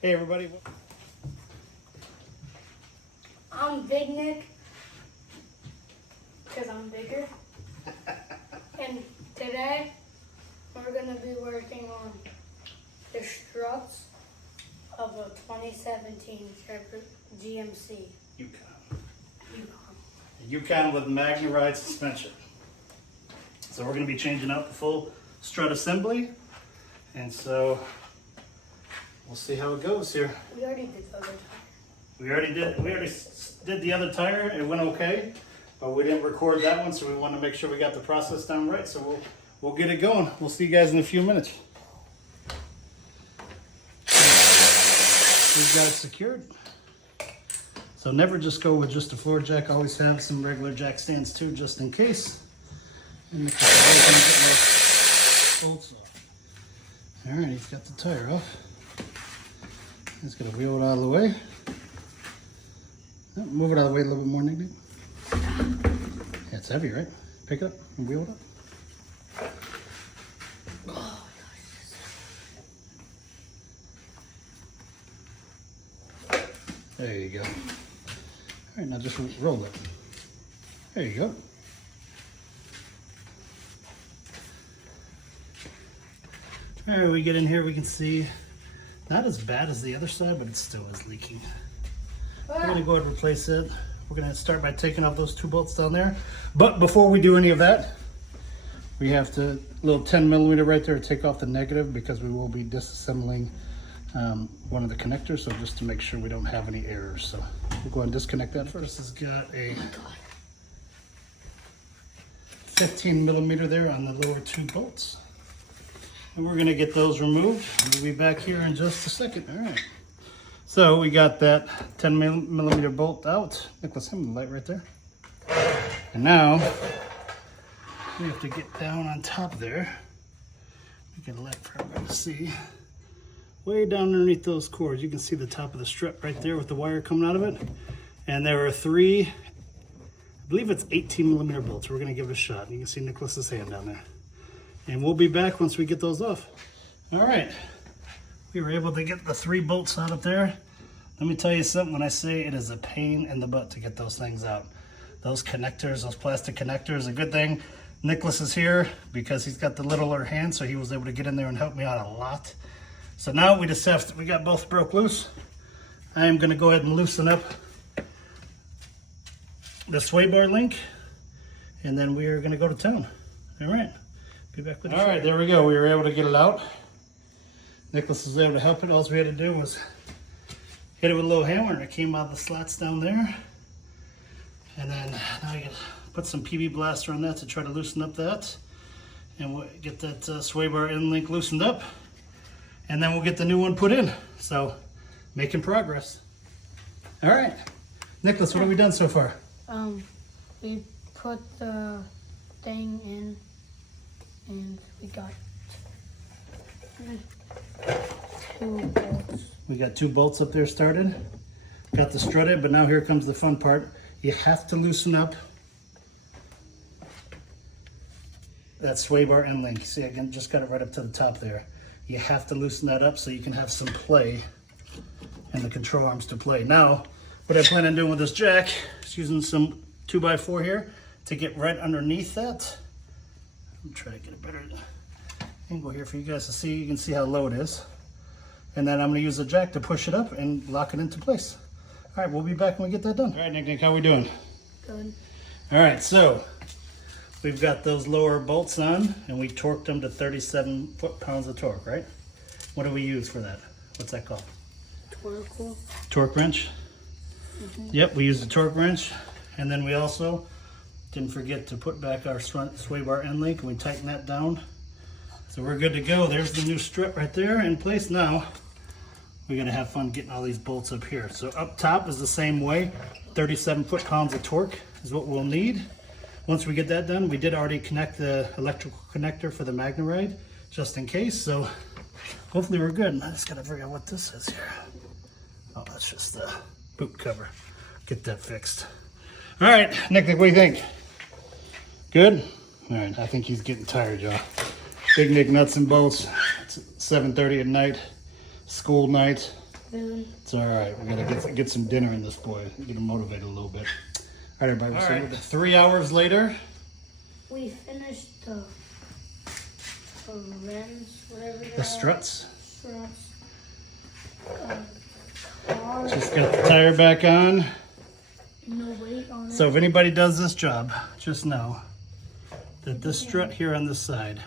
Hey everybody. I'm Big Nick, because I'm bigger. And today, we're going to be working on the struts of a 2017 GMC. Yukon. Yukon. Yukon with Magna suspension. So we're going to be changing out the full strut assembly. And so we'll see how it goes here. We already did the other tire. We already did the other tire. It went okay, but we didn't record that one, so we want to make sure we got the process down right. So we'll get it going. We'll see you guys in a few minutes. We've got it secured. So never just go with just a floor jack. Always have some regular jack stands too, just in case. And get bolts off. All right, he's got the tire off. He's gonna wheel it out of the way. Oh, move it out of the way a little bit more, Nick. Yeah, it's heavy, right? Pick it up and wheel it up. Oh, there you go. All right, now just roll it. There you go. All right, we get in here, we can see not as bad as the other side, but it still is leaking. We're gonna go ahead and replace it. We're gonna start by taking off those 2 bolts down there. But before we do any of that, we have to, little 10mm right there, take off the negative because we will be disassembling one of the connectors. So just to make sure we don't have any errors. So we'll go ahead and disconnect that first. This has got a 15mm there on the lower 2 bolts. And we're gonna get those removed. We'll be back here in just a second. All right. So we got that 10mm bolt out. Nicholas, have the light right there. And now we have to get down on top there. We can light for everybody to see. Way down underneath those cords, you can see the top of the strut right there with the wire coming out of it. And there are 3, I believe it's 18mm bolts. We're gonna give it a shot. You can see Nicholas's hand down there. And we'll be back once we get those off. All right, we were able to get the 3 bolts out up there. Let me tell you something, when I say it is a pain in the butt to get those things out. Those connectors, those plastic connectors, a good thing Nicholas is here because he's got the littler hand, so he was able to get in there and help me out a lot. So now we just have to, we got both broke loose. I am gonna go ahead and loosen up the sway bar link, and then we are gonna go to town. All right. Be back with you. All right, there we go. We were able to get it out. Nicholas was able to help it. All we had to do was hit it with a little hammer, and it came out of the slots down there. And then now I can put some PB blaster on that to try to loosen up that, and we'll get that sway bar end link loosened up, and then we'll get the new one put in. So, making progress. All right, Nicholas, what have we done so far? We put the thing in. And we got 2 bolts. We got 2 bolts up there started. Got the strut in, but now here comes the fun part. You have to loosen up that sway bar end link. See, I just got it right up to the top there. You have to loosen that up so you can have some play and the control arms to play. Now, what I plan on doing with this jack is using some 2x4 here to get right underneath that. I'm trying to get a better angle here for you guys to see. You can see how low it is. And then I'm gonna use the jack to push it up and lock it into place. All right, we'll be back when we get that done. All right, Nick, how we doing? Good. All right, so we've got those lower bolts on and we torqued them to 37 foot-pounds of torque, right? What do we use for that? What's that called? Torque wrench. Yep, we use the torque wrench. And then we also didn't forget to put back our sway bar end link, and we tighten that down. So we're good to go. There's the new strip right there in place. Now we're gonna have fun getting all these bolts up here. So up top is the same way. 37 foot-pounds of torque is what we'll need. Once we get that done, we did already connect the electrical connector for the Magna just in case. So hopefully we're good. I just gotta figure out what this is here. Oh, that's just the boot cover. Get that fixed. All right, Nick, what do you think? Good? All right, I think he's getting tired, y'all. Big Nick nuts and bolts. It's 7:30 at night, school night. Villain. It's all right. We gotta get some dinner in this boy. Get him motivated a little bit. All right, everybody. All right. 3 hours later. We finished the lens, whatever The struts. Struts. Car. Just got the tire back on. No weight on it. So if anybody does this job, just know that this strut here on this side,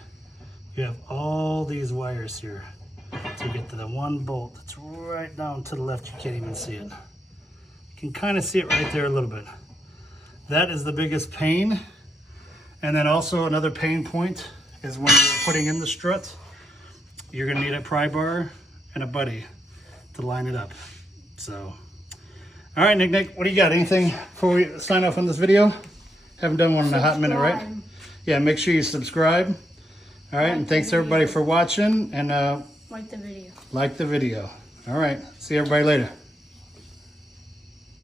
you have all these wires here to get to the one bolt that's right down to the left. You can't even see it. You can kind of see it right there a little bit. That is the biggest pain. And then also another pain point is when you're putting in the strut, you're gonna need a pry bar and a buddy to line it up. So, all right, Nick, what do you got? Anything before we sign off on this video? Haven't done one in a hot minute, right? Subscribe. Yeah, make sure you subscribe. All right, and thanks everybody for watching, and Like the video. like the video. All right, see everybody later.